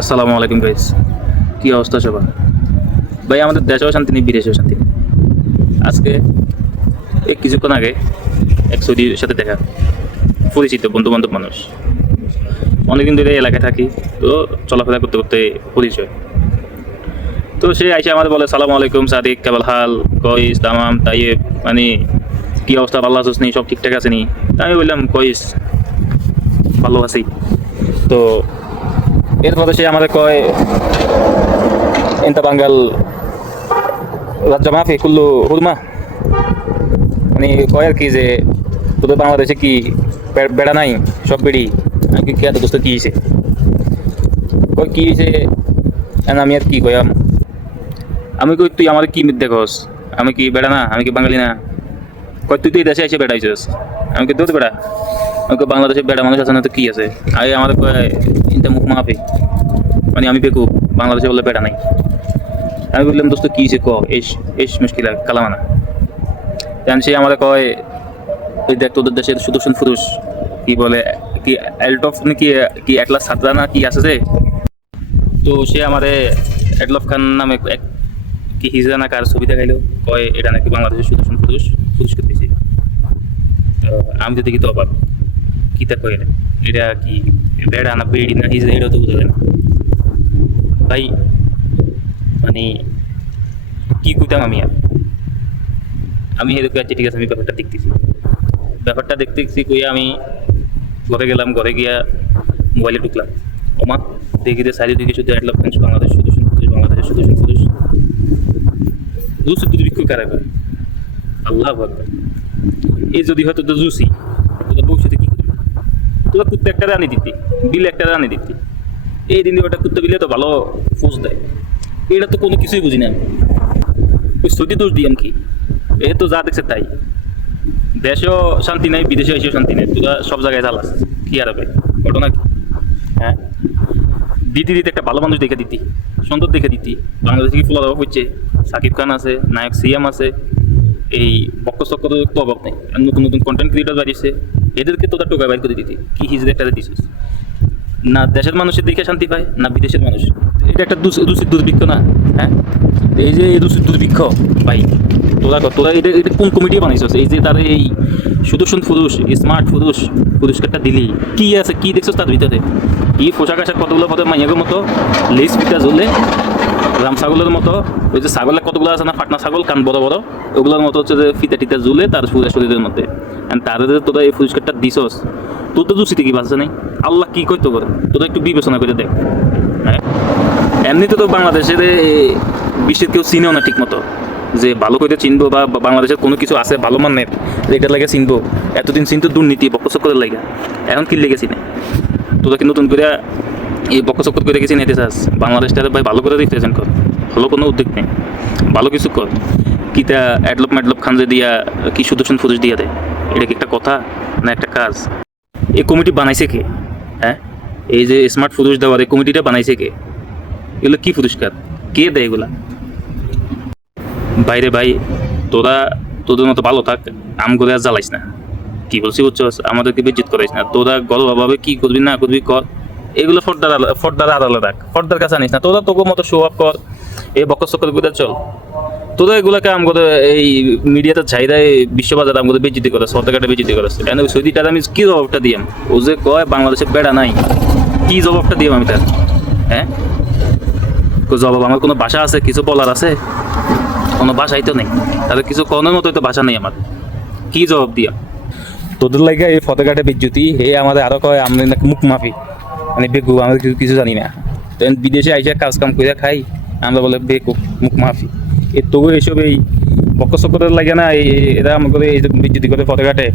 আসসালামু আলাইকুম গাইস, কী অবস্থা সবার? ভাই আমাদের দেশেও শান্তি নেই, বিদেশেও শান্তি নেই। আজকে এই কিছুক্ষণ আগে এক সৌদির সাথে দেখা, পরিচিত বন্ধু বান্ধব মানুষ, অনেকদিন ধরে এই এলাকায় থাকি, তো চলাফেরা করতে করতে পরিচয়। তো সে আইসা আমাদের বলে সালাম আলাইকুম সাদিক, কেবল হাল কইস তামাম তাইয়েব, মানে কী অবস্থা, ভালো আছিস নি, সব ঠিকঠাক আছে নি? তা আমি বললাম কইস ভালো আছি। তো এরপরে সে আমাদের কয় এন্তা বাঙ্গাল রাজ্য মাফি কুল্লু হুরমা, মানে কয় আর কি যে তোদের বাংলাদেশে কি বেড়া নাই, সব বেড়ি। আমি কি এত দোস্ত কী হয়েছে, কয় কী হয়েছে? আমি আর কি কয়াম, আমি কই তুই আমার কি দেখস, আমি কি বেড়া না, আমি কি বাঙালি না? কয় তুই তো এই দেশে এসে বেড়াইছিস। আমি কি দোষ বেড়া, আমাকে বাংলাদেশে বেড়া মানুষ আছে না তো কী আছে? আগে আমাদের কয় ইনটা মুখ মাফি, মানে আমি বেকু, বাংলাদেশে বলে বেড়া নাই। আমি বললাম দোস্ত কী হয়েছে ক, এস মুশকিল কালামানা। তেন সে আমাদের কয় ওই দেখ তোদের দেশের সুদর্শন ফুরুষ কি বলে কি এলটফ নাকি কি একলা সাতরা না কি আছে যে, তো সে আমাদের এডলফ খান নামে এক কি হিজরা না কার ছবি দেখাইলো, কয় এটা নাকি বাংলাদেশের সুদর্শন ফুরুষ পুরস্কার পেয়েছে। তো আমি তো দেখি তো অবাক, কী তা কয় এটা কি বেড়া না বেড়ি না হিজরা, এটাও তো বোঝা যায় না ভাই। মানে কি কইতাম আমি এরকম আচ্ছা ঠিক আছে, আমি ব্যাপারটা দেখতেছি কইয়া আমি ঘরে গেলাম, ঘরে গিয়া মোবাইলে ঢুকলাম, ওমা দেখি যে চারিদিকে শুধু অ্যাড লক্ষাংশ বাংলাদেশ সুদর্শন পুরুষ, বাংলাদেশের সুদর্শন পুরুষ। জুসি দুর্ভিক্ষ কারা করে, আল্লাহ আকবার। এই যদি হয়তো তো জুসি তোদের ভবিষ্যতে কী করবি? তোরা কুত্তে একটা রানি দিতি, বিলে একটা রানি দিতি, এই দিন ওটা কুত্তে বিলে তো ভালো ফোঁস দেয়। এটা তো কোনো কিছুই বুঝি না আমি, ওই সৌদি দোষ দিয়াম কি? এ তো যা দেখছে তাই, দেশেও শান্তি নাই, বিদেশে এসেও শান্তি নেই, তোরা সব জায়গায় জ্বালাস, কি আর হবে ঘটনা কি? হ্যাঁ, দিতে একটা ভালো মানুষ দেখে দিতি, সুন্দর দেখে দিতি। বাংলাদেশে কি ফুলার অভাব হচ্ছে? সাকিব খান আছে, নায়ক সিএম আছে, এই বক্কর তো অভাব নেই, নতুন নতুন কন্টেন্ট ক্রিয়েটার বাড়িয়েছে, এদেরকে তোরা টোকা বাইর করে দিতি। কি হিজড়ে একটা দিছিস না, দেশের মানুষের দেখে শান্তি পায় না বিদেশের মানুষ? এটা একটা দূষিত দুর্ভিক্ষ না? হ্যাঁ, এই যে এই দূষিত দুর্ভিক্ষ ভাই, তোরা এটা কোন কমিটি বানাইছিস? এই যে তার এই সুদর্শন পুরুষ, স্মার্ট পুরুষ পুরস্কারটা দিলি, কি আছে, কি দেখছিস তার ভিতরে? কি পোশাক আশাক কতগুলো পথে মাইয়াগের মতো লেস পিঠা ঝুলে, রাম ছাগলের মতো, ওই যে ছাগলের কতগুলো আছে না, ফাটনা ছাগল কান বড় বড়, ওগুলোর মতো হচ্ছে যে ফিতা টিতা ঝুলে তার শরীরের মধ্যে। তাদের তোরা এই পুরস্কারটা দিছস, তোর তো দূষিত কি বাঁচছে নাই? আল্লাহ কি করতে পারে, তোরা একটু বিবেচনা করে দেখ। হ্যাঁ, এমনিতে তো বাংলাদেশের বিশ্বের কেউ চিনেও না ঠিক মতো, যে ভালো করে চিনবো বা বাংলাদেশের কোনো কিছু আছে ভালো মানের এটার লাগে চিনবো। এতদিন চিনতো দুর্নীতি বক্কচক্করের লাগে, এখন কি লেগে চিনে? তোরা কি নতুন করে এই বক্কচক্কর করে গেছি নিতে চাস? বাংলাদেশটা ভাই ভালো করে রিপ্রেজেন্ট কর, ভালো কোনো উদ্যোগ নেই, ভালো কিছু কর। কিতা অ্যাডলপ খান যে দিয়া কি সুদর্শন ফুরুষ দিয়া দেয়, এটা কি একটা কথা না একটা কাজ? এই কমিটি বানাইছে কে? হ্যাঁ, এই যে স্মার্ট পুরুষ দেওয়ার এই কমিটিটা বানাইছে কে? এগুলো কি পুরস্কার, কে দেয় এগুলা? বাইরে ভাই, তোরা তোদের মতো ভালো থাক, আম করে আর জ্বালাইস না। কি বলছি বুঝছস? আমাদেরকে বেজ্জিত করাইস না। তোরা গর্বভাবে কি করবি না করবি কর, এগুলো ফর্দার আড়ালে রাখ, ফর্দার কাছে আনিস না। তোরা তোর মতো শো আপ কর, এই বকর করে চল। তোরা এগুলোকে আমগরে এই মিডিয়াতে চাহিদায় বিশ্ববাজারে আমগরে বেজ্জিতি করে, সরকারটা বেজ্জিতি করেছে। কেন ওই সৌদিটার আমি কি জবাবটা দিয়াম? ও যে কয় বাংলাদেশে বেড়া নাই, কি জবাবটা দিয়াম আমি তার? হ্যাঁ, জবাব আমার কোনো ভাষা আছে, কিছু বলার আছে? কোনো ভাষাই তো নেই, তাহলে কিছু কোনো মতো তো ভাষা নেই আমার, কি জবাব দিয়া? তোদের লাগে এই ফতেঘাটে বিদ্যুতি হে আমাদের আরো কয় আমরা নাকি মুখ মাফি, মানে বেকু, আমরা কিছু জানি না। বিদেশে আইসা কাজ কাম করে খাই, আমরা বলে বেকু মুখ মাফি। তবু এইসব এই বক্কর চক্করের লাগে না, এরা আমাকে এই বিদ্যুতি করে ফতেঘাটে